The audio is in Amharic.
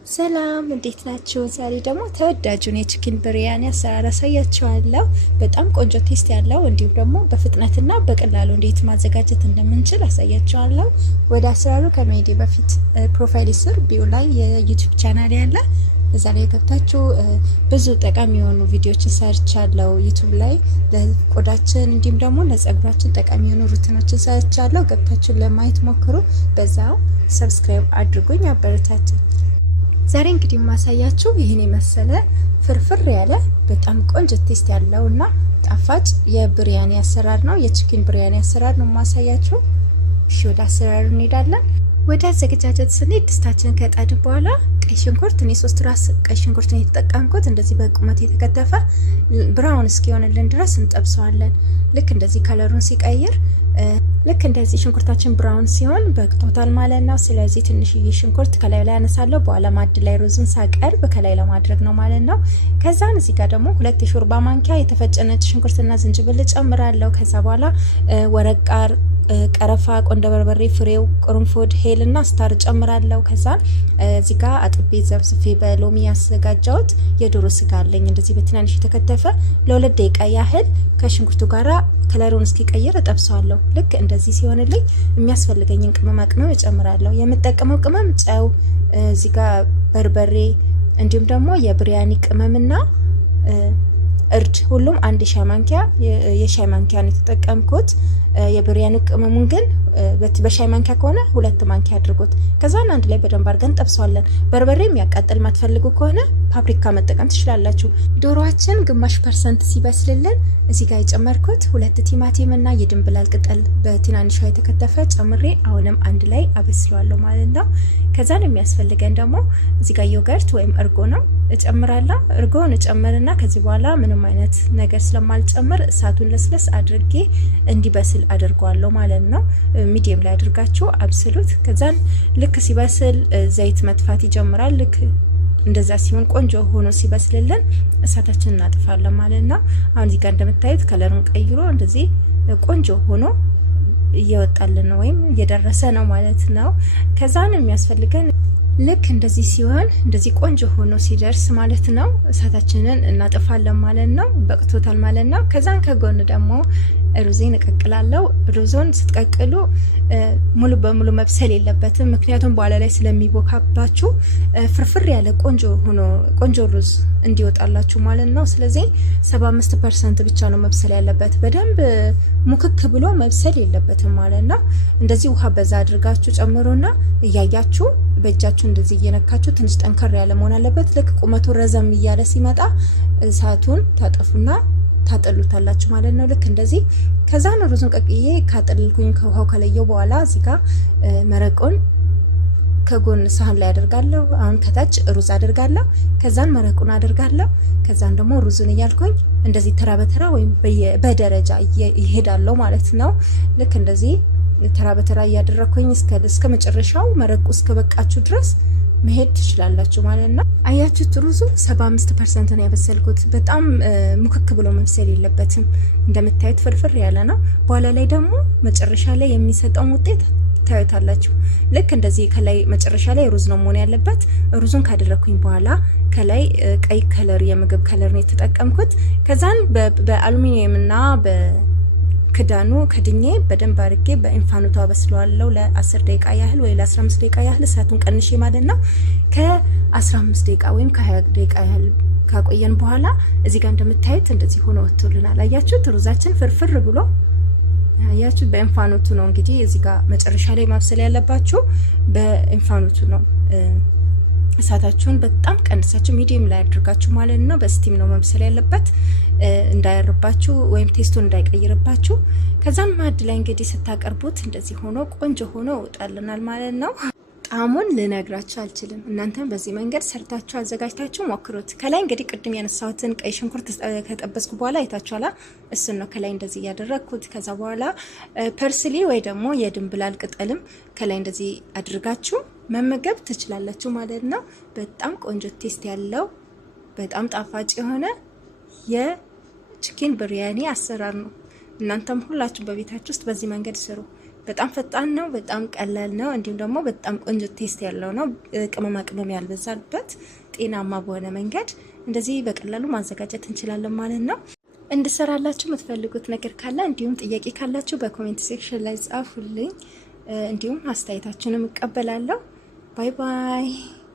ሰላም እንዴት ናችሁ? ዛሬ ደግሞ ተወዳጁን የቺክን ብሪያኒ አሰራር አሳያችኋለሁ። በጣም ቆንጆ ቴስት ያለው እንዲሁም ደግሞ በፍጥነትና በቀላሉ እንዴት ማዘጋጀት እንደምንችል አሳያችኋለሁ። ወደ አሰራሩ ከመሄዴ በፊት ፕሮፋይል ስር ቢዩ ላይ የዩቲዩብ ቻናል ያለ እዛ ላይ ገብታችሁ ብዙ ጠቃሚ የሆኑ ቪዲዮዎችን ሰርቻለሁ። ዩቲዩብ ላይ ለቆዳችን እንዲሁም ደግሞ ለጸጉራችን ጠቃሚ የሆኑ ሩቲኖችን ሰርቻለሁ። ገብታችሁ ለማየት ሞክሩ። በዛው ሰብስክራይብ አድርጉኝ፣ አበረታቱኝ። ዛሬ እንግዲህ ማሳያችሁ ይህን የመሰለ ፍርፍር ያለ በጣም ቆንጆ ቴስት ያለው እና ጣፋጭ የብሪያኒ አሰራር ነው። የቺክን ብሪያኒ አሰራር ነው ማሳያችሁ። እሺ ወደ አሰራሩ እንሄዳለን። ወደ አዘገጃጀት ስንሄድ ድስታችንን ከጣድን በኋላ ቀይ ሽንኩርት እኔ 3 ራስ ቀይ ሽንኩርት ነው የተጠቀምኩት። እንደዚህ በቁመት የተከተፈ ብራውን እስኪሆንልን ድረስ እንጠብሰዋለን። ልክ እንደዚህ ከለሩን ሲቀይር ልክ እንደዚህ ሽንኩርታችን ብራውን ሲሆን በቅቶታል ማለት ነው። ስለዚህ ትንሽዬ ሽንኩርት ከላይ ላይ አነሳለሁ። በኋላ ማድ ላይ ሩዙን ሳቀርብ ከላይ ለማድረግ ነው ማለት ነው። ከዛን እዚህ ጋር ደግሞ 2 የሾርባ ማንኪያ የተፈጨ ነጭ ሽንኩርትና ዝንጅብል ጨምራለሁ። ከዛ በኋላ ወረቃር፣ ቀረፋ፣ ቆንደ በርበሬ ፍሬው፣ ቅርንፉድ፣ ሄልና ስታር ጨምራለሁ። ከዛ እዚህ ጋር አጥቤ ዘብዝፌ በሎሚ ያዘጋጀሁት የዶሮ ስጋ አለኝ። እንደዚህ በትናንሽ የተከተፈ ለ2 ደቂቃ ያህል ከሽንኩርቱ ጋራ ከለሩን እስኪቀይር እጠብሰዋለሁ። ልክ እንደዚህ ሲሆንልኝ የሚያስፈልገኝን ቅመማ ቅመም እጨምራለሁ። የምጠቀመው ቅመም ጨው፣ እዚህ ጋር በርበሬ እንዲሁም ደግሞ የብሪያኒ ቅመምና እርድ ሁሉም 1 የሻይ ማንኪያ ነው የተጠቀምኩት። የብሪያኒ ቅመሙን ግን በሻይ ማንኪያ ከሆነ 2 ማንኪያ አድርጉት። ከዛን አንድ ላይ በደንብ አድርገን ጠብሰዋለን። በርበሬ የሚያቃጥል ማትፈልጉ ከሆነ ፓፕሪካ መጠቀም ትችላላችሁ። ዶሮአችን ግማሽ % ሲበስልልን እዚህ ጋር የጨመርኩት 2 ቲማቲም እና የድንብላል ቅጠል በትናንሿ የተከተፈ ጨምሬ አሁንም አንድ ላይ አበስለዋለሁ ማለት ነው። ከዛን የሚያስፈልገን ደግሞ እዚህ ጋር ዮገርት ወይም እርጎ ነው እጨምራለሁ። እርጎን እጨምርና ከዚህ በኋላ ምንም አይነት ነገር ስለማልጨምር እሳቱን ለስለስ አድርጌ እንዲበስል አድርጓለሁ ማለት ነው። ሚዲየም ላይ አድርጋችሁ አብስሉት። ከዛን ልክ ሲበስል ዘይት መጥፋት ይጀምራል። ልክ እንደዛ ሲሆን ቆንጆ ሆኖ ሲበስልልን እሳታችንን እናጥፋለን ማለት ነው። አሁን እዚህ ጋር እንደምታዩት ከለሩን ቀይሮ እንደዚህ ቆንጆ ሆኖ እየወጣልን ነው ወይም እየደረሰ ነው ማለት ነው። ከዛን የሚያስፈልገን ልክ እንደዚህ ሲሆን እንደዚህ ቆንጆ ሆኖ ሲደርስ ማለት ነው እሳታችንን እናጥፋለን ማለት ነው። በቅቶታል ማለት ነው። ከዛን ከጎን ደግሞ ሩዜን እቀቅላለሁ። ሩዞን ስትቀቅሉ ሙሉ በሙሉ መብሰል የለበትም፣ ምክንያቱም በኋላ ላይ ስለሚቦካባችሁ ፍርፍር ያለ ቆንጆ ሩዝ እንዲወጣላችሁ ማለት ነው። ስለዚህ 75% ብቻ ነው መብሰል ያለበት፣ በደንብ ሙክክ ብሎ መብሰል የለበትም ማለት ነው። እንደዚህ ውሃ በዛ አድርጋችሁ ጨምሩና እያያችሁ በእጃችሁ እንደዚህ እየነካችሁ ትንሽ ጠንከር ያለ መሆን አለበት። ልክ ቁመቱ ረዘም እያለ ሲመጣ እሳቱን ታጠፉና ታጠሉታላችሁ ማለት ነው። ልክ እንደዚህ ከዛን ሩዙን ቀቅዬ ካጠልኩኝ ከውሃው ከለየው በኋላ እዚህ ጋር መረቁን ከጎን ሳህን ላይ አደርጋለሁ። አሁን ከታች ሩዝ አደርጋለሁ። ከዛን መረቁን አደርጋለሁ። ከዛን ደግሞ ሩዙን እያልኩኝ እንደዚህ ተራ በተራ ወይም በደረጃ ይሄዳለው ማለት ነው። ልክ እንደዚህ ተራ በተራ እያደረኩኝ እስከ መጨረሻው መረቁ እስከበቃችሁ ድረስ መሄድ ትችላላችሁ ማለት ነው። አያችሁት? ሩዙ 75% ነው ያበሰልኩት። በጣም ሙክክ ብሎ መብሰል የለበትም። እንደምታዩት ፍርፍር ያለ ነው። በኋላ ላይ ደግሞ መጨረሻ ላይ የሚሰጠው ውጤት ታዩታላችሁ። ልክ እንደዚህ ከላይ መጨረሻ ላይ ሩዝ ነው መሆን ያለበት። ሩዙን ካደረኩኝ በኋላ ከላይ ቀይ ከለር የምግብ ከለር ነው የተጠቀምኩት። ከዛን በአሉሚኒየም እና ክዳኑ ከድኜ በደንብ አድርጌ በኢንፋኖቷ በስለዋለሁ ለ10 ደቂቃ ያህል ወይ ለ15 ደቂቃ ያህል እሳቱን ቀንሼ ማለት ነው። ከ15 ደቂቃ ወይም ከ20 ደቂቃ ያህል ካቆየን በኋላ እዚህ ጋር እንደምታዩት እንደዚህ ሆኖ ወጥቶልናል። አያችሁት? ሩዛችን ፍርፍር ብሎ አያችሁት? በኢንፋኖቱ ነው እንግዲህ እዚህ ጋር መጨረሻ ላይ ማብሰል ያለባችሁ በኢንፋኖቱ ነው። እሳታችሁን በጣም ቀንሳችሁ ሚዲየም ላይ አድርጋችሁ ማለት ነው። በስቲም ነው መብሰል ያለበት እንዳያርባችሁ ወይም ቴስቱን እንዳይቀይርባችሁ። ከዛም ማድ ላይ እንግዲህ ስታቀርቡት እንደዚህ ሆኖ ቆንጆ ሆኖ ይወጣልናል ማለት ነው። ጣዕሙን ልነግራችሁ አልችልም። እናንተም በዚህ መንገድ ሰርታችሁ አዘጋጅታችሁ ሞክሩት። ከላይ እንግዲህ ቅድም ያነሳሁትን ቀይ ሽንኩርት ከጠበስኩ በኋላ አይታችኋላ። እሱን ነው ከላይ እንደዚህ ያደረኩት። ከዛ በኋላ ፐርስሊ ወይ ደግሞ የድንብላል ቅጠልም ከላይ እንደዚህ አድርጋችሁ መመገብ ትችላላችሁ ማለት ነው። በጣም ቆንጆ ቴስት ያለው በጣም ጣፋጭ የሆነ የቺክን ብሪያኒ አሰራር ነው። እናንተም ሁላችሁ በቤታችሁ ውስጥ በዚህ መንገድ ስሩ። በጣም ፈጣን ነው፣ በጣም ቀላል ነው፣ እንዲሁም ደግሞ በጣም ቆንጆ ቴስት ያለው ነው። ቅመማ ቅመም ያልበዛበት ጤናማ በሆነ መንገድ እንደዚህ በቀላሉ ማዘጋጀት እንችላለን ማለት ነው። እንድሰራላችሁ የምትፈልጉት ነገር ካለ እንዲሁም ጥያቄ ካላችሁ በኮሜንት ሴክሽን ላይ ጻፉልኝ። እንዲሁም አስተያየታችሁንም እቀበላለሁ። ባይ ባይ።